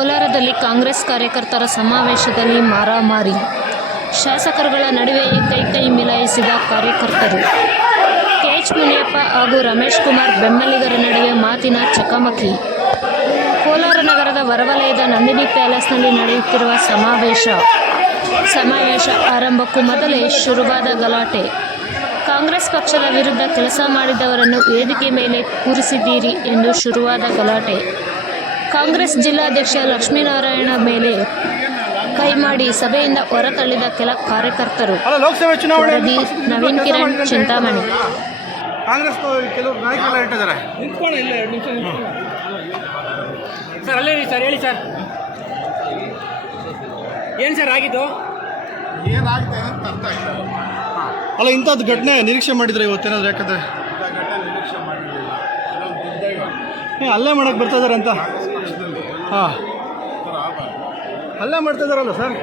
ಕಾಂಗ್ರೆಸ್ ಕಾರ್ಯಕರ್ತರ ಸಮಾವೇಶದಲ್ಲಿ ಮಾರಾಮಾರಿ. ಶಾಸಕರುಗಳ ನಡುವೆ ಕೈ ಕೈ ಮಿಲಾಯಿಸಿದ ಕಾರ್ಯಕರ್ತರು. ಕೆಎಚ್ ಮುನಿಯಪ್ಪ ಹಾಗೂ ರಮೇಶ್ ಕುಮಾರ್ ಬೆಂಬಲಿಗರ ನಡುವೆ ಮಾತಿನ ಚಕಮಕಿ. ಕೋಲಾರ ನಗರದ ಹೊರವಲಯದ ನಂದಿನಿ ಪ್ಯಾಲೇಸ್ನಲ್ಲಿ ನಡೆಯುತ್ತಿರುವ ಸಮಾವೇಶ. ಸಮಾವೇಶ ಆರಂಭಕ್ಕೂ ಮೊದಲೇ ಶುರುವಾದ ಗಲಾಟೆ. ಕಾಂಗ್ರೆಸ್ ಪಕ್ಷದ ವಿರುದ್ಧ ಕೆಲಸ ಮಾಡಿದವರನ್ನು ವೇದಿಕೆ ಮೇಲೆ ಕೂರಿಸಿದ್ದೀರಿ ಎಂದು ಶುರುವಾದ ಗಲಾಟೆ. ಕಾಂಗ್ರೆಸ್ ಜಿಲ್ಲಾಧ್ಯಕ್ಷ ಲಕ್ಷ್ಮೀನಾರಾಯಣ ಮೇಲೆ ಕೈ ಮಾಡಿ ಸಭೆಯಿಂದ ಹೊರತಳ್ಳಿದ ಕೆಲ ಕಾರ್ಯಕರ್ತರು. ಅಲ್ಲ ಲೋಕಸಭೆ ಚುನಾವಣೆ ನವೀನ್ ಕಿರಣ್ ಚಿಂತಾಮಣಿ. ಕಾಂಗ್ರೆಸ್ ಕೆಲವು ನಾಯಕರೆಲ್ಲ ಇಟ್ಟಿದ್ದಾರೆ. ಸರ್ ಅಲ್ಲೇ ಸರ್ ಹೇಳಿ ಸರ್. ಏನು ಸರ್ ಆಗಿದ್ದು? ಏನಾಗಿದೆ ಅಂತ ಅರ್ಥ ಇಲ್ಲ ಅಲ್ಲ ಇಂಥದ್ದು ಘಟನೆ ನಿರೀಕ್ಷೆ ಮಾಡಿದ್ರೆ ಇವತ್ತೇನಾದ್ರು ಯಾಕಂದ್ರೆ? ನಿರೀಕ್ಷೆ ಮಾಡಿರಲಿಲ್ಲ. ಇದೊಂದು ದುರ್ದೈವ ಏ, ಹಲ್ಲೆ ಮಾಡಕ್ ಬರ್ತಾ ಇದಾರೆ ಅಂತ. ಹಾಂ. ಅಲ್ಲೇ ಮಾಡ್ತಿದ್ದಾರಲ್ಲ ಸರ್?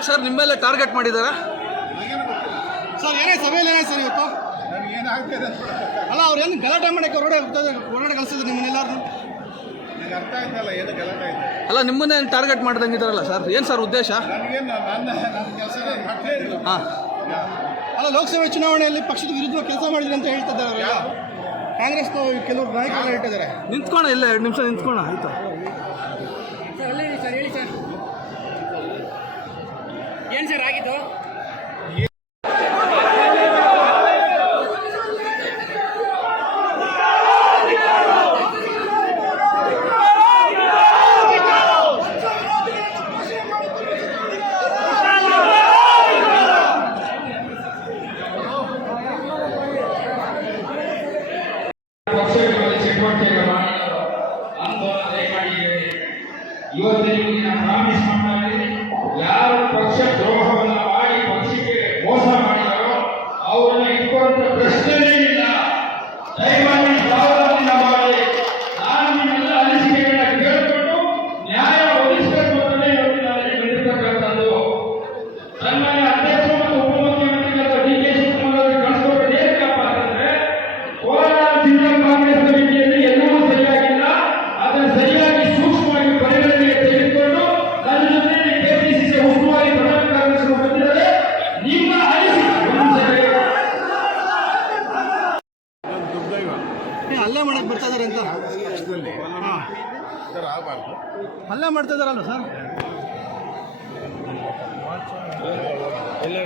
ಯಾಕೆ ಸರ್ ನಿಮ್ಮೆಲ್ಲ ಟಾರ್ಗೆಟ್ ಮಾಡಿದ್ದಾರೆ? ಸರ್ ಏನೇ ಸಭೆಯಲ್ಲಿ ಏನಾಯ್ತು ಸರ್ ಇವತ್ತು? ಅಲ್ಲ ಅವ್ರು ಏನು ಗಲಾಟೆ ಮಾಡಕ್ಕೆ ಹೊರಡೆ ಹೊರಗಡೆ ಕಳಿಸಿದ್ರು ನಿಮ್ಮನ್ನೆಲ್ಲರೂ ಇಲ್ಲ. ನನಗೆ ಅರ್ಥ ಆಯ್ತಲ್ಲ ಏನು ಗಲಾಟೆ ಇದೆ ಅಲ್ಲ ನಿಮ್ಮನ್ನೇ ಟಾರ್ಗೆಟ್ ಮಾಡ್ದಂಗಿದಾರಲ್ಲ ಸರ್? ಏನು ಸರ್ ಉದ್ದೇಶ? ಹಾಂ. ಅಲ್ಲ ಲೋಕಸಭೆ ಚುನಾವಣೆಯಲ್ಲಿ ಪಕ್ಷದ ವಿರುದ್ಧ ಕೆಲಸ ಮಾಡಿದ್ರಿ ಅಂತ ಹೇಳ್ತಿದ್ದಾರೆ ಕಾಂಗ್ರೆಸ್ ಕೆಲವರು ನಾಯಕರು ಹೇಳ್ತಿದ್ದಾರೆ. ನಿಂತ್ಕೋಣ ಇಲ್ಲ ಎರಡು ನಿಮಿಷ ನಿಂತ್ಕೋಣ ಆಯ್ತಾ? ಏನು ಸರ್ ಆಗಿದ್ದು ಪಕ್ಷಗಳಲ್ಲಿ ಚಟುವಟಿಕೆ ಮಾಡಲು ಆಂದೋಲನೆ ಮಾಡಿದ್ದೇವೆ ಇವತ್ತು ನಿಮಗೆ ಪ್ರಾಮಿಸ್ ಮಾಡ್ತಾರೆ ಯಾರು ಪಕ್ಷ ದ್ರೋಹವನ್ನು ಮಾಡಿ ಪಕ್ಷಕ್ಕೆ ಮೋಸ ಮಾಡಿದರೋ ಅವರನ್ನು ಇಟ್ಕೊಂಡ ಪ್ರಶ್ನೆನೇ ಇಲ್ಲ. ದಯಮಾಡಿ ಆಗಬಾರ್ದು. ಹಲ್ಲೆ ಮಾಡ್ತಾ ಇದಾರಲ್ಲ ಸರ್? ಎಲ್ಲ